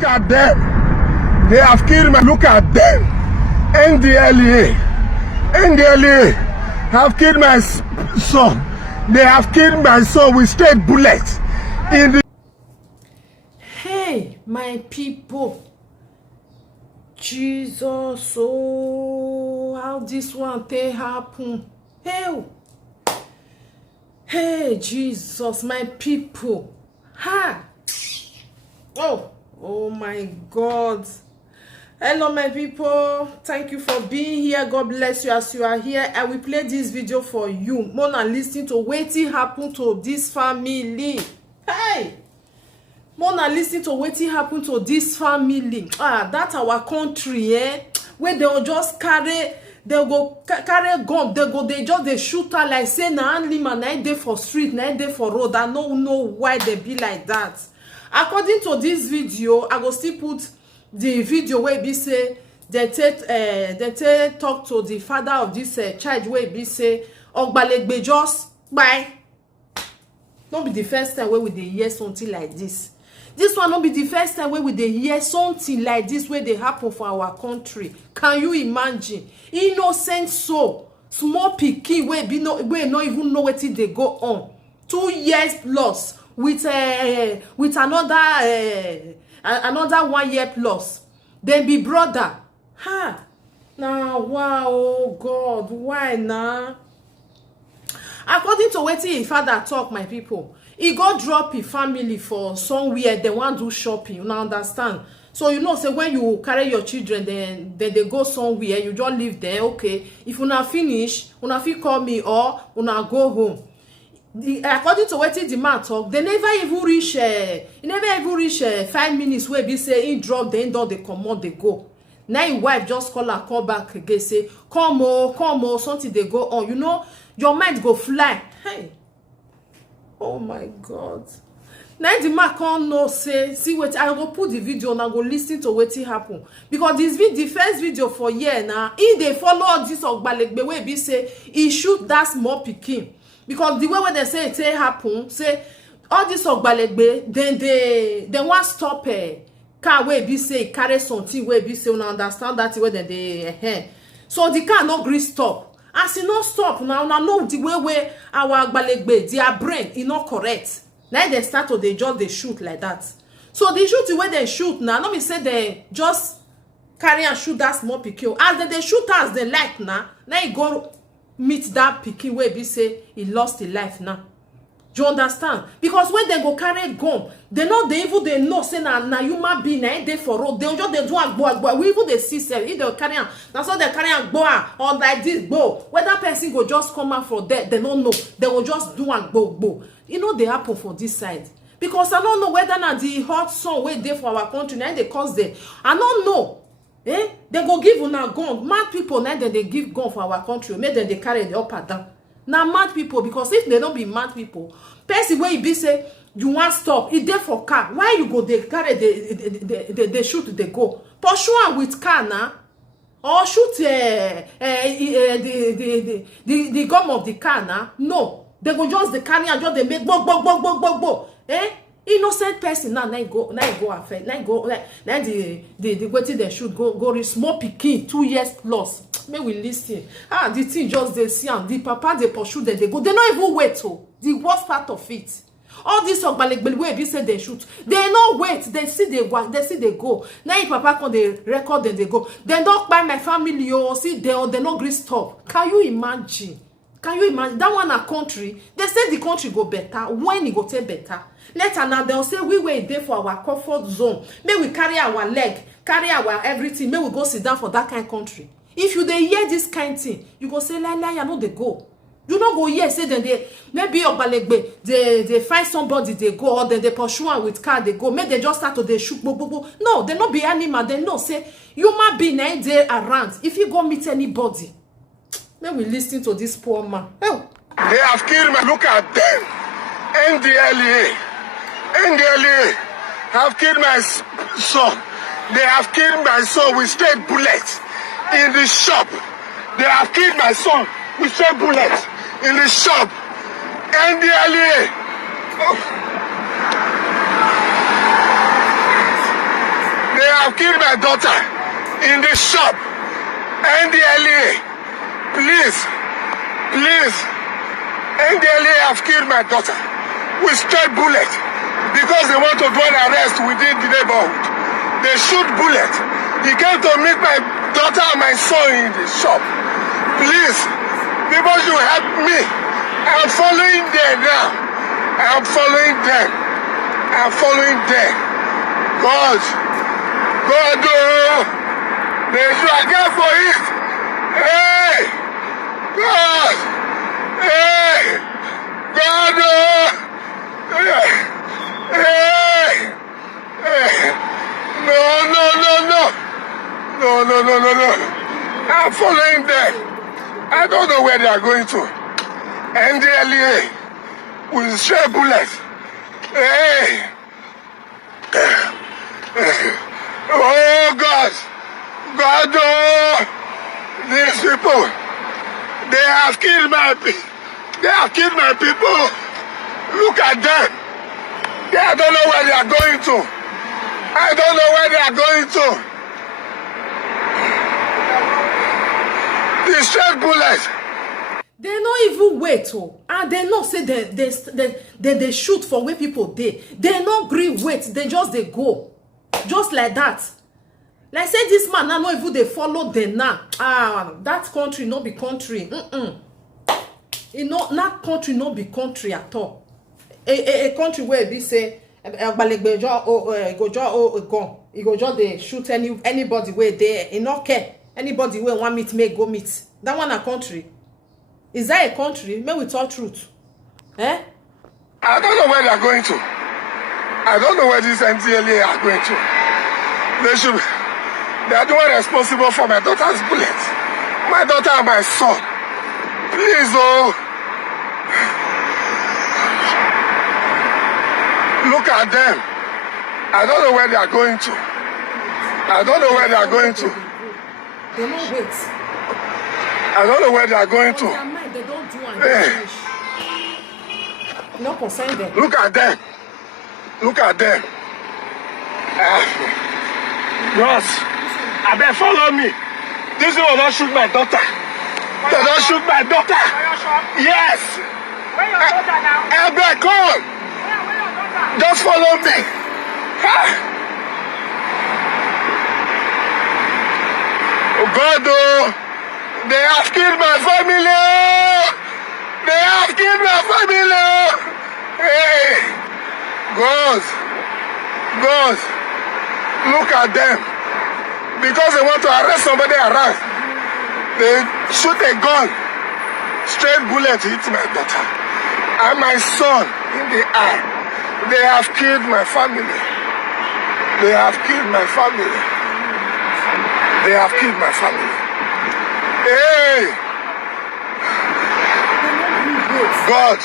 Look at them. They have killed my. Look at them. Ndlea have killed my son. They have killed my son with straight bullets. In the. Hey, my people. Jesus, oh, how this one they happen? Hey, Jesus, my people. Ha! Oh my God. Hello, my people. Thank you for being here. God bless you as you are here. I will play this video for you. More than listening to wetin happen to this family. Hey! More than listening to wetin happen to this family. That's our country, where they will just carry, they go carry gun, they shoot her like say na animal na dey for street, na dey for road. I don't know why they be like that. According to this video, I go still put the video where be say they talk to the father of this child where be say Ogbalegbe just Kpai. Don't be the first time where we dey hear something like this. This one not be the first time where we dey hear something like this where they happen for our country. Can you imagine? Innocent soul, small pikin wey no even know wetin dey go on. 2 years plus with another 1 year plus. Then be brother. Now wow, oh God, why now? According to wetin him father talk, my people, he go drop his family for somewhere they want do shopping. You now understand? So you know, say when you carry your children, then they go somewhere, you just live there. Okay, if una finish, una fit call me or una go home. According to wetin the man talk, they never even reach 5 minutes where be say he drop, then door they comot, they go. Now his wife just call and call back again, say come oh, something they go on. You know, your mind go fly. Hey, oh my God. Now the man can't know, say, see what I go put the video and I go listen to what happen. Because this the first video for year now, if they follow all this Ogbalegbe wey be say he shoot that small pikin. Because the way when they say it happen, say all this Ogbalegbe, then they want stop car wey be say carry something wey be say una understand that way then they so the car no gree stop. As e no stop now, una know the way our Ogbalegbe, their brain e not correct. Now they start to they shoot like that. So the shoot the way they shoot now, no me say they just carry and shoot that small pikin. As they shoot as they like now he go meet that pikin where be say he lost his life now. Do you understand? Because when they go carry gun, they know say na human being na dey for road. They just they do agbo. We even they see self. If they carry am, that's how they carry am go or like this go. Whether person go just come out for that, they don't know. They will just do agbo. You know they happen for this side. Because I don't know whether na the hot sun wey dey for our country na they cause them. I don't know. They go give una gun. Mad people na they give gun for our country. Make them they carry the up and down. Now mad people, because if they don't be mad people, person where you be say you want stop, it there for car. Why you go they carry they shoot they go? Pursue am with car now, or shoot the gum of the car now. No, they go just the carry and just they make bo. Innocent person now go affect. Now the waiting they should go reach small pikin 2 years plus. May we listen. The thing just they see and the papa they pursue them, they go. They not even wait. The worst part of it. All this Ogbalegbe way be say they shoot. They not wait. They see they work. They see they go. Now if papa come they record then they go. They don't buy my family or see they not gree stop. Can you imagine? Can you imagine that one a country? They say the country go better when it go take better. Later now they'll say we were there for our comfort zone. May we carry our leg, carry our everything. May we go sit down for that kind of country. If you they hear this kind of thing, you go say lie, I know they go. You not go here say then they maybe Ogbalegbe they find somebody they go or then they pursue one with car they go. Maybe they just start to they shoot bo. No, they not be animal. They know say human being there around. If you go meet anybody, may we listen to this poor man. Oh. They have killed me. Look at them. Ndlea have killed my son. They have killed my son with straight bullets in the shop. They have killed my son with straight bullets in the shop. Ndlea. have killed my daughter in the shop. Ndlea, please, please. Ndlea have killed my daughter with straight bullet because they want to do an arrest within the neighborhood. They shoot bullet. He came to meet my daughter and my son in the shop. Please, people should help me. I'm following them now. I'm following them. I'm following them. God, oh, they should account for it. Hey, God, hey, God, oh, hey, no. I'm following them. I don't know where they are going to. Ndlea with straight bullets. Hey. Oh God, oh, these people, they have killed my people. They have killed my people. Look at them. I don't know where they are going to. I don't know where they are going to. The straight bullets. They not even wait, and they not say they shoot for where people they not grieve wait, they go just like that. Like say this man now not even they follow them now. That country not be country. You know that country not be country at all. A country where we say go just they shoot anybody where they not care. Anybody where want meet may go meet. That one a country. Is that a country? May we talk truth? Eh? I don't know where they are going to. I don't know where these Ndlea are going to. They are the one responsible for my daughter's bullets. My daughter and my son. Please, oh. Look at them. I don't know where they are going to. I don't know where they are going to. They don't wait. I don't know where they are going to. They don't do anything. No concern them. Look at them. Look at them. Ross, I better follow me. This will not shoot my daughter. They don't shoot my daughter. Yes. Where your daughter now? Albert, come. Where your daughter? Just follow me. Oh God, oh. They have killed my family. They have killed my family. Hey, God, look at them. Because they want to arrest somebody around, they shoot a gun. Straight bullet hit my daughter and my son in the eye. They have killed my family. They have killed my family. They have killed my family. Hey! God!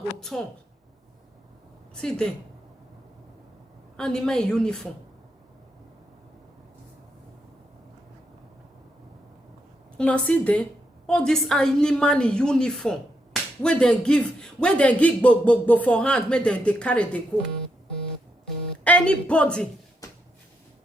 Go turn. See them. And in my uniform. Now see them. All this animal in uniform. Where they give bo for hand, make them they carry they go. Anybody,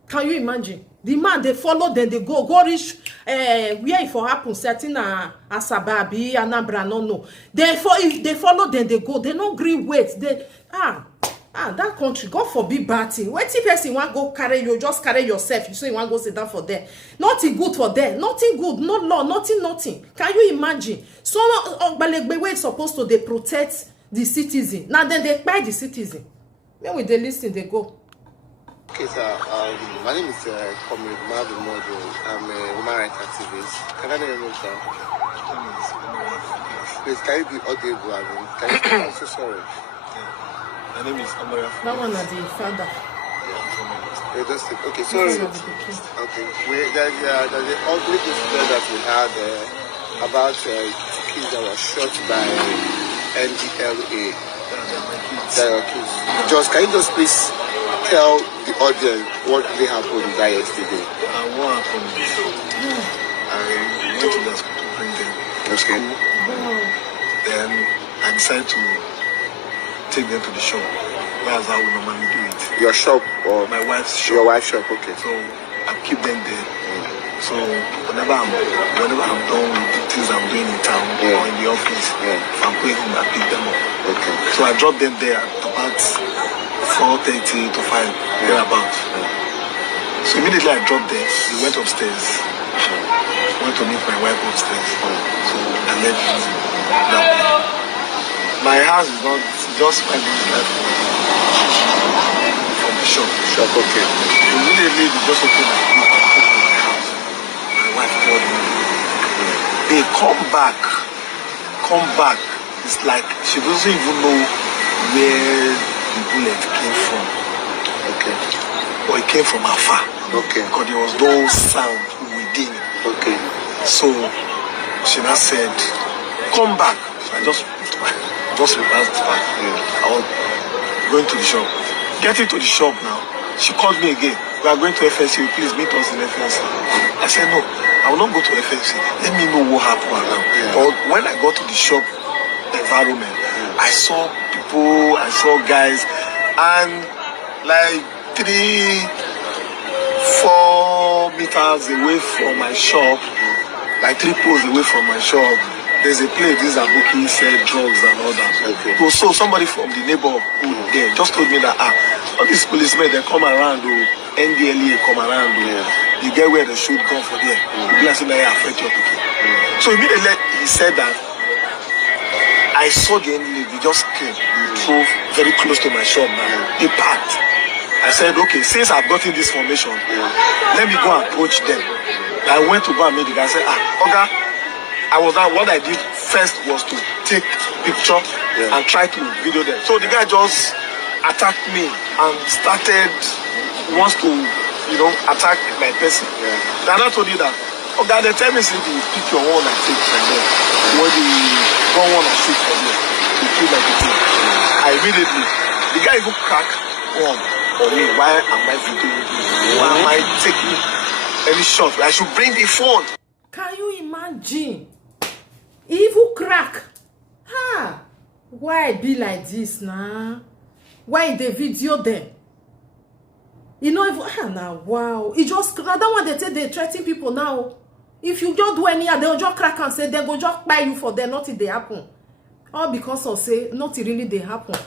can you imagine? The man they follow, then they go reach where it for happen certain Asababi Anambra no. They follow, then they go. They no green wait. They that country, God forbid bad thing. When the person want go carry you, just carry yourself. You say you want go sit down for them. Nothing good for them. Nothing good. No law. Nothing. Can you imagine? So Ogbalegbe is supposed to they protect the citizen. Now then they buy the citizen. When we they listen, they go. Okay, sir. My name is Comrade Marvin Mojo. I'm a human rights activist. Can I know your name, sir? Please, can you be audible? I'm so sorry. My name is Amara. That one is the father. Okay, sorry. Okay. There's an ugly incident that we had about kids that were shot by Ndlea. That are kids. Just can you just please tell the audience what really happened that yesterday? What happened is I went to the school to bring them to school. decided to take them to the shop. That's how we normally do it. Your shop or My wife's shop. your wife's shop? Okay. So I keep them there. So whenever I'm done with the things I'm doing in town or in the office, if I'm going home, I pick them up. Okay. So I drop them there at about 4:30 to 5, thereabouts. So immediately I dropped them, we went upstairs. Went to meet my wife upstairs. So I left that day. My house is not just 5 minutes left from the shop. Shop. Okay. Immediately they just opened my door and opened my house. My wife called me. They come back. It's like she doesn't even know where the bullet came from. Okay. But it came from afar. Okay. Because there was no sound within. Okay. So she now said, come back. So I just reversed back. I was going to the shop. Getting to the shop now, she called me again. We are going to FNC, please meet us in FNC. I said, no, I will not go to FNC. Let me know what happened now. But when I got to the shop environment, I saw people, I saw guys, and like 3-4 meters away from my shop, like 3 poles away from my shop, there's a place these are booking sell drugs and all that. Okay. So somebody from the neighborhood there just told me that all these policemen they come around, Ndlea come around, you get where they shoot gun for there. You bless them, they affect your people. So immediately he said that I saw the Ndlea, they just came, they drove very close to my shop now. They parked. I said, okay, since I've gotten this formation, let me go and approach them. I went to go and meet the guy. I said, Oga, what I did first was to take picture and try to video them. So the guy just attacked me and wants to, attack my person. Then I told you that, Oga, they tell me say you pick your one and take from them. When the gun one and shoot from them, to kill like a thing. Immediately, the guy even cracked on me. Why am I videoing this? Why am I taking any shot? I should bring the phone. Can you imagine? Evil crack. Why be like this now? Why they video them? Now wow. It just that one they say they threaten people now. If you just do any, they'll just crack and say they go just buy you for them, nothing they happen. All because of say nothing really they happen.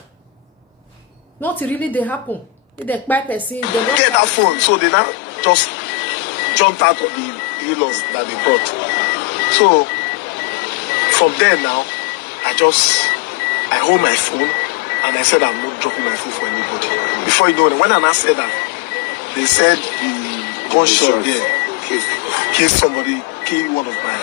Nothing really they happen. They buy person, they don't get that phone. So they now just jumped out of the healers that they brought. So from there now, I hold my phone and I said I'm not dropping my phone for anybody. Before you know it, when I said that, they said the gunshot there killed somebody, killed one of my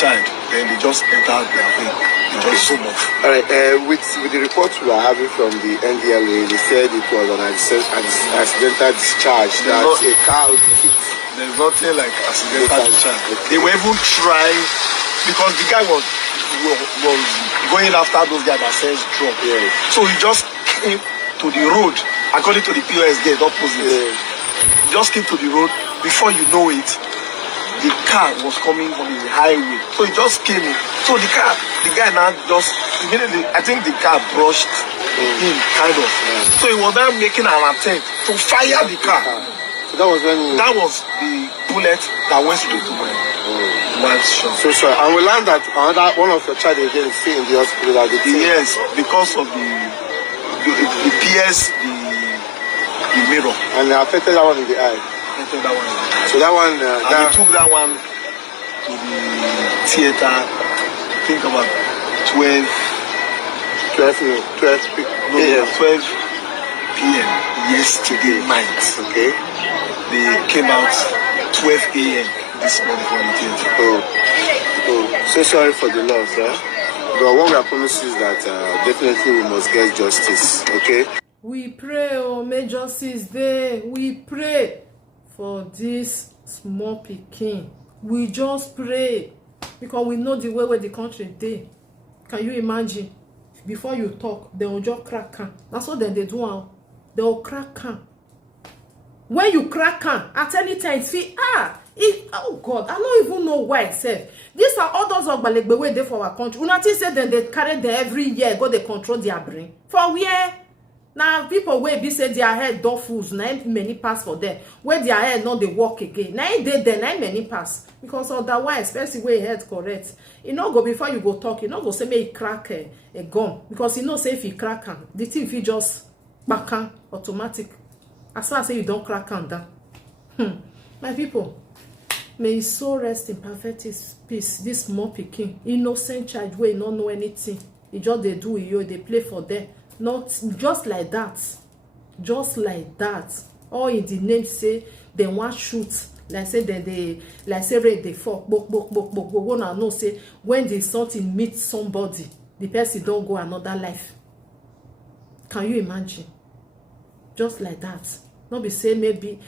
child. Then they just entered their vehicle. They just zoom off. All right. With the reports we are having from the Ndlea, they said it was an accidental discharge that a car hit. There's nothing like accidental discharge. They were even trying because the guy was going after those guys that sells drugs. So he just came to the road, according to the POS gate opposite. He just came to the road. Before you know it, the car was coming on the highway. So he just came in. So the guy now just immediately, I think the car brushed him, kind of. So he was now making an attempt to fire the car. So that was the bullet that went straight to my wife's shop. So sorry. And we learned that one of your child again is still in the hospital. Yes, because of the PS, the mirror. And they affected that one in the eye. That one. So that one, they took that one to the theater. I think about 12 p.m. yesterday night. Okay. They came out 12 a.m. this morning from the theater. So sorry for the loss, but what we are promising is that definitely we must get justice. Okay. We pray, may justice there. We pray for this small Pikin. We just pray because we know the way where the country dey. Can you imagine? Before you talk, they will just crack can. That's what they do. They will crack can. When you crack can, at any time, see Oh God, I don't even know why itself. These are all those ogbalegbe wey dey for our country. Una think say dem dey carry them every year, go dey control their brain. For where? Now people wey be say their head don full, na many pass for them. Where their head no dey work again. Na dey there, na many pass. Because otherwise, especially where head correct, e no go before you go talk, you no go say make e crack a gun. Because you know say if you crack am, the thing fit just back am automatic. As far as say you don't crack am down. My people, may his soul rest in perfect peace. This small pikin, innocent child wey no know anything. He just dey do you, they play for them. Not just like that. Just like that. All in the name say they want shoot. Like say they like say rain they fall. Bok. Wanna know say when the something meets somebody, the person don't go another life. Can you imagine? Just like that. Not be say maybe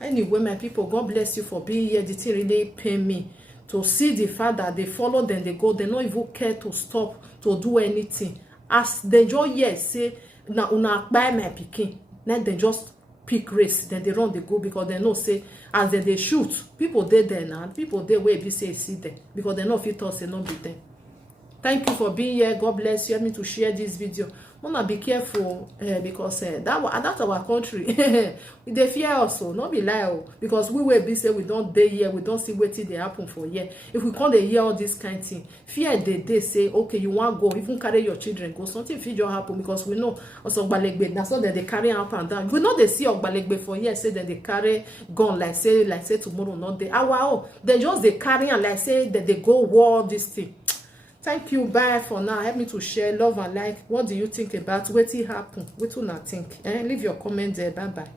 anyway, my people, God bless you for being here. The thing really pain me to see the fact that they follow them, they go, they don't even care to stop to do anything. As they just hear say na una buy my pikin, then they just pick race, then they run, they go, because they know say as they shoot, people they there now, people they way be say see them, because they know if it us they not be them. Thank you for being here. God bless you. Help me to share this video. Wanna be careful because that's our country. They fear also, not be lie, because we will be say we don't day here, we don't see what they happen for here. If we can't hear all this kind of thing, fear they say okay, you want to go, even carry your children go, something fit just happen, because we know also ogbalegbe, that's not that they carry up and down. We know they see ogbalegbe for here, say that they carry gun like say tomorrow not they they just they carry and like say that they go war this thing. Thank you. Bye for now. Help me to share, love and like. What do you think about what happened? What do you think? Leave your comment there. Bye bye.